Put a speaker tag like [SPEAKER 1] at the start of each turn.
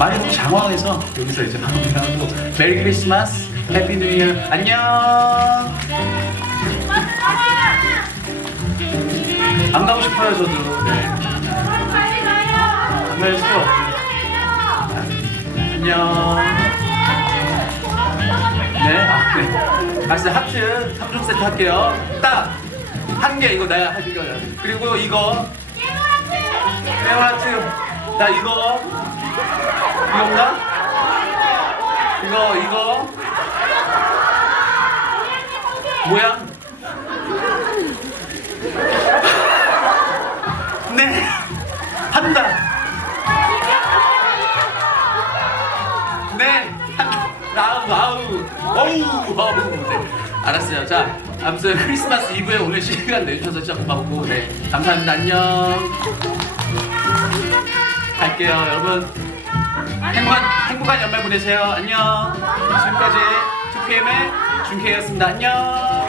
[SPEAKER 1] 보고 장황해서 여기서 이제 마무리하고 메리 크리스마스, 해피 뉴 이어, 안녕. 안 가고 싶어요 저도. 네. 안갈 수가 없어요. 안녕. 네, 아, 네. 알았어요. 하트 3종 세트 할게요. 딱! 한 개, 이거 할 이거. 그리고 이거. 네오 하트. 나 이거. 이건가? 이거, 이거. 모양? 네. 한다. 네. 아우 아우 어우 아우 네. 알았어요. 자 아무튼 크리스마스 이브에 오늘 시간 내주셔서 진짜 고맙고 네 감사합니다. 안녕. 갈게요 여러분. 행복한 행복한 연말 보내세요. 안녕. 지금까지 2PM의 준케이였습니다. 안녕.